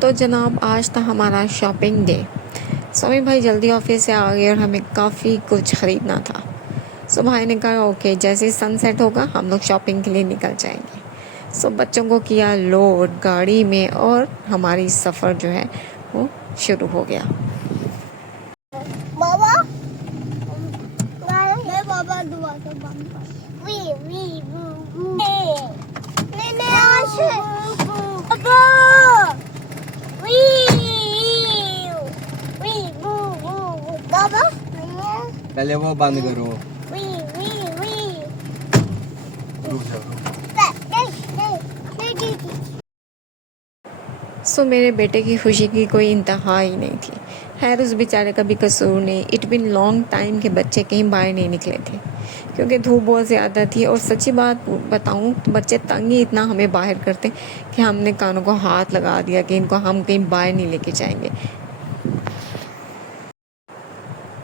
तो जनाब आज था हमारा शॉपिंग डे। समी भाई जल्दी ऑफिस से आ गए और हमें काफ़ी कुछ ख़रीदना था। सो भाई ने कहा ओके जैसे ही सनसेट होगा हम लोग शॉपिंग के लिए निकल जाएंगे। सो बच्चों को किया लोड गाड़ी में और हमारी सफ़र जो है वो शुरू हो गया। बाबा मैं बाबा दुआ से बंद कर वी ने आज बाबा वी बाबा पहले वो बंद करो। वी रुक जाओ। सो मेरे बेटे की खुशी की कोई इंतहा ही नहीं थी। खैर उस बेचारे का भी कसूर नहीं। इट बिन लॉन्ग टाइम के बच्चे कहीं बाहर नहीं निकले थे क्योंकि धूप बहुत ज़्यादा थी। और सच्ची बात बताऊं तो बच्चे तंग ही इतना हमें बाहर करते कि हमने कानों को हाथ लगा दिया कि इनको हम कहीं बाहर नहीं लेके जाएंगे।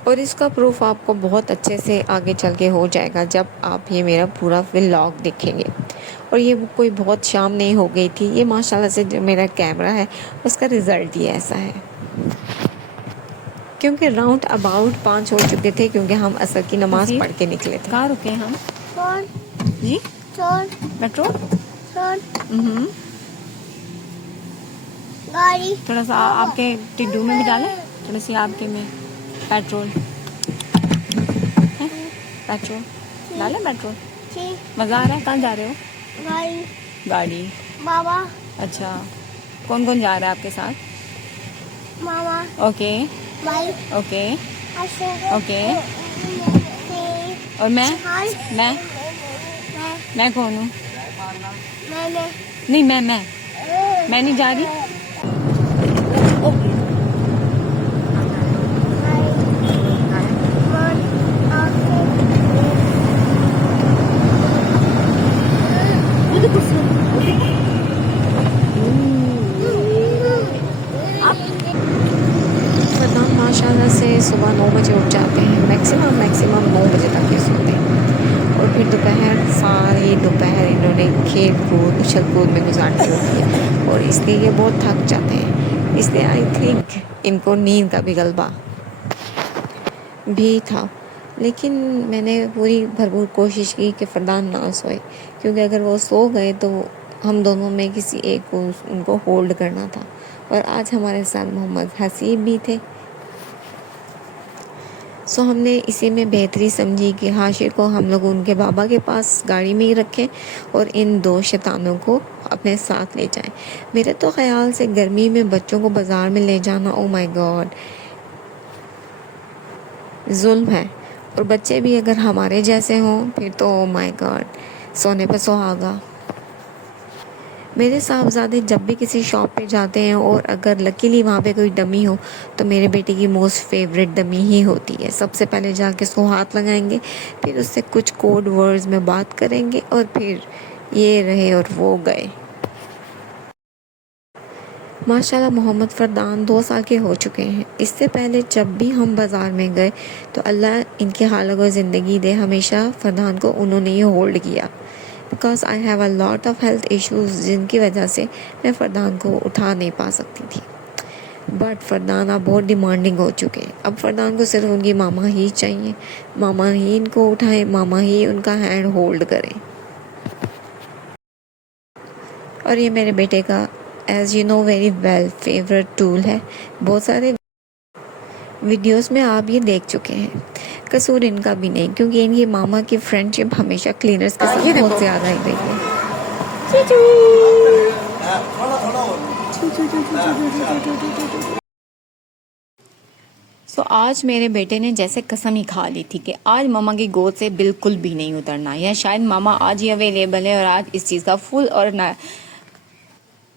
और इसका प्रूफ आपको बहुत अच्छे से आगे चल के हो जाएगा जब आप ये मेरा पूरा व्लॉग देखेंगे। और ये कोई बहुत शाम नहीं हो गई थी, ये माशाल्लाह से जो मेरा कैमरा है उसका रिज़ल्ट ही ऐसा है। क्योंकि राउंड अबाउट 5 हो चुके थे क्योंकि हम असर की नमाज़ पढ़ के निकले थे। कहाँ रुके हम जी? पेट्रोल गाड़ी थोड़ा सा आपके टिड्डू में भी डालें, थोड़ी सी आपके में पेट्रोल है? पेट्रोल डालें पेट्रोल। मज़ा आ रहा है। कहाँ जा रहे हो? गाड़ी गाड़ी। बाबा अच्छा कौन कौन जा रहा है आपके साथ? मामा ओके भाई ओके अशोक ओके। और मैं मैं मैं कौन हूँ? मैंने नहीं मैं नहीं जा रही। ओके फरदान माशाल्लाह से सुबह 9 बजे उठ जाते हैं। मैक्सिमम 9 बजे तक ये सोते हैं। और फिर सारी दोपहर इन्होंने खेल कूद उछल कूद में गुजार दिया और इसलिए ये बहुत थक जाते हैं। इसलिए आई थिंक इनको नींद का भी गलबा भी था। लेकिन मैंने पूरी भरपूर कोशिश की कि फरदान ना सोए क्योंकि अगर वो सो गए तो हम दोनों में किसी एक को उनको होल्ड करना था। और आज हमारे साथ मोहम्मद हसीब भी थे। सो हमने इसी में बेहतरी समझी कि हाशिर को हम लोग उनके बाबा के पास गाड़ी में ही रखें और इन 2 शैतानों को अपने साथ ले जाएं। मेरे तो ख्याल से गर्मी में बच्चों को बाज़ार में ले जाना ओ माय गॉड जुल्म है। और बच्चे भी अगर हमारे जैसे हों फिर तो ओ माय गॉड सोने पे सुहागा। मेरे साहबजादे जब भी किसी शॉप पे जाते हैं और अगर लकीली वहाँ पे कोई डमी हो तो मेरे बेटे की मोस्ट फेवरेट डमी ही होती है। सबसे पहले जाके उसको हाथ लगाएंगे, फिर उससे कुछ कोड वर्ड्स में बात करेंगे और फिर ये रहे और वो गए। माशाल्लाह मोहम्मद फरदान 2 साल के हो चुके हैं। इससे पहले जब भी हम बाज़ार में गए तो अल्लाह इनकी हालत को ज़िंदगी दे, हमेशा फरदान को उन्होंने ही होल्ड किया because I have a lot of health issues जिनकी वजह से मैं फरदान को उठा नहीं पा सकती थी। बट फरदान अब बहुत डिमांडिंग हो चुके हैं। अब फरदान को सिर्फ उनकी मामा ही चाहिए, मामा ही इनको उठाएं, मामा ही उनका हैंड होल्ड करें। और ये मेरे बेटे का as you know very well favourite tool है। बहुत सारे वीडियोस में आप ये देख चुके हैं। कसूर इनका भी नहीं क्योंकि इनकी मामा की फ्रेंडशिप हमेशा क्लीनर्स के साथ बहुत ज़्यादा ही रही है। सो आज मेरे बेटे ने जैसे कसम ही खा ली थी कि आज मामा की गोद से बिल्कुल भी नहीं उतरना, या शायद मामा आज ही अवेलेबल है और आज इस चीज़ का फुल और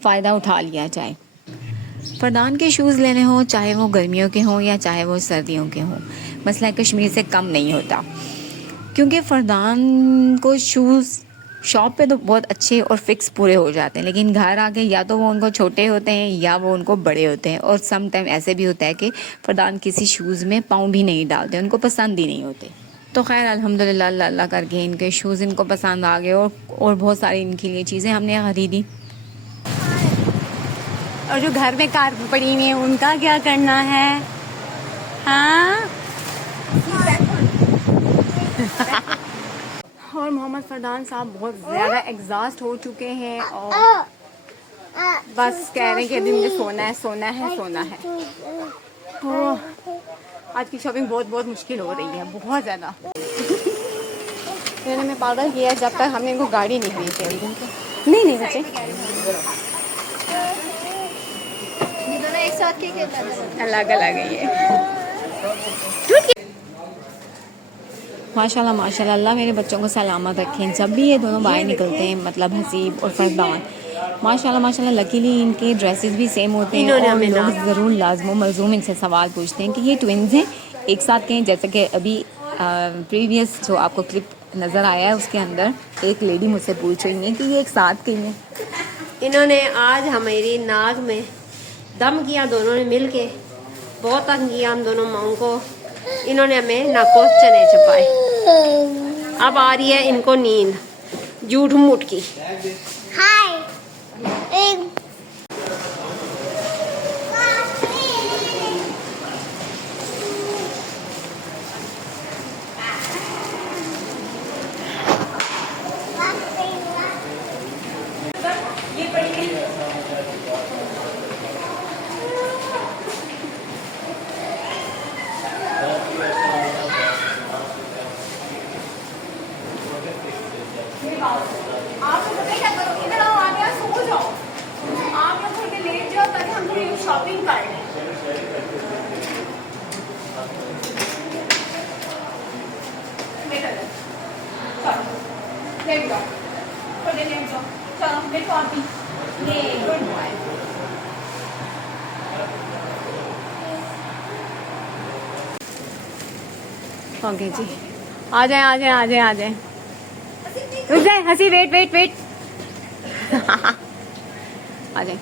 फ़ायदा उठा लिया जाए। फरदान के शूज़ लेने हों, चाहे वो गर्मियों के हों या चाहे वो सर्दियों के हों, मसला कश्मीर से कम नहीं होता। क्योंकि फरदान को शूज़ शॉप पे तो बहुत अच्छे और फिक्स पूरे हो जाते हैं, लेकिन घर आके या तो वो उनको छोटे होते हैं या वो उनको बड़े होते हैं। और सम टाइम ऐसे भी होता है कि फरदान किसी शूज़ में पाँव भी नहीं डालते, उनको पसंद ही नहीं होते। तो खैर अल्हम्दुलिल्लाह अल्लाह करके इनके शूज़ इनको पसंद आ गए और बहुत सारी इनके लिए चीज़ें हमने ख़रीदी। और जो घर में कार पड़ी हुई है उनका क्या करना है? हाँ और मोहम्मद फरदान साहब बहुत ज़्यादा एग्जॉस्ट हो चुके हैं और बस कह रहे हैं कि अभी मुझे सोना है सोना है सोना है। तो आज की शॉपिंग बहुत बहुत मुश्किल हो रही है, बहुत ज़्यादा। मैंने पागल किया जब तक हमने इनको गाड़ी नहीं दी थी। नहीं नहीं बच्चे एक साथ के अलग अलग है ये। माशाल्लाह माशाल्लाह, अल्लाह मेरे बच्चों को सलामत रखें। जब भी ये दोनों बाहर निकलते हैं, मतलब हसीब और फरदान, माशाल्लाह माशाल्लाह, लकीली इनके ड्रेसेस भी सेम होते हैं और लोग ज़रूर लाजमो मलजूम इनसे सवाल पूछते हैं कि ये ट्विन्स हैं, एक साथ के हैं। जैसे कि अभी प्रीवियस जो आपको क्लिप नज़र आया है उसके अंदर एक लेडी मुझसे पूछ रही है कि ये एक साथ के हैं। इन्होंने आज हमारी नाक में दम किया, दोनों ने मिल के बहुत तंग किया हम दोनों माओं को। इन्होंने हमें नाको चने छपाए। अब आ रही है इनको नींद झूठ मूठ की। हाय एक आप तो पता क्या करो, इधर आओ, आप यहाँ सो जाओ, आप यहाँ थोड़ी देर लेट जाओ ताकि हम थोड़ी शॉपिंग कर लें। चलो लेट जाओ, थोड़ी देर लेट जाओ, चलो देखो आप ही ये गुड बॉय। ओके जी, आ जाए आ जाए आ जाए आ जाए। रुक जाए हंसी, वेट वेट वेट आ जाए।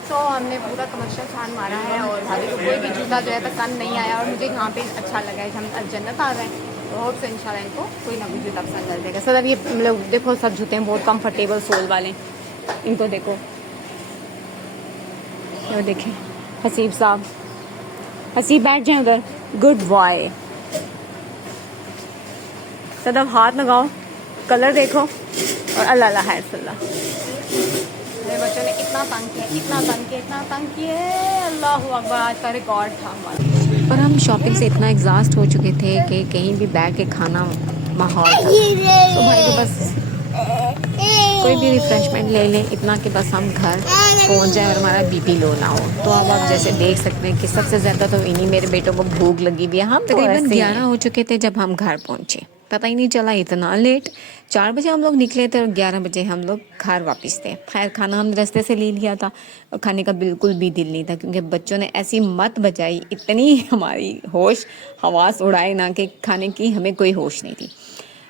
तो हमने पूरा कमर्शियल छान मारा है और भाभी को कोई भी जूता जो है पसंद नहीं आया और मुझे यहाँ पे अच्छा लगा है। हम जन्नत आ गए तो होप से इंशाल्लाह इनको कोई ना कोई जूता पसंद कर देगा। सर अब ये मतलब देखो सब जूते हैं बहुत कंफर्टेबल सोल वाले, इनको देखो, ये देखें हसीब साहब, हसीब बैठ जाए उधर, गुड बॉय। सदब हाथ लगाओ, कलर देखो और अल्लाह अल्लाह है सल्ला। मेरे बच्चों ने इतना तंग किया इतना तंग किया इतना तंग किया, अल्लाह अकबर, आज का रिकॉर्ड था हमारा। और हम शॉपिंग से इतना एग्जॉस्ट हो चुके थे कि कहीं भी बैठ के खाना माहौल था। तो भाई तो बस कोई भी रिफ्रेशमेंट ले लें, इतना कि बस हम घर पहुंच जाए और हमारा बीपी लो ना हो। तो अब आप जैसे देख सकते हैं कि सबसे ज़्यादा तो इन्हीं मेरे बेटों को भूख लगी हुई है। हम तकरीबन 11 हो चुके थे जब हम घर पहुंचे, पता ही नहीं चला इतना लेट। 4 बजे हम लोग निकले थे और 11 बजे हम लोग घर वापस थे। खैर खाना हमने रास्ते से ले लिया था और खाने का बिल्कुल भी दिल नहीं था क्योंकि बच्चों ने ऐसी मत बजाई, इतनी हमारी होश हवास उड़ाए ना कि खाने की हमें कोई होश नहीं थी।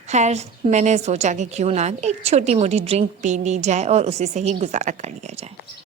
खैर मैंने सोचा कि क्यों ना एक छोटी मोटी ड्रिंक पी ली जाए और उसी से ही गुजारा कर लिया जाए।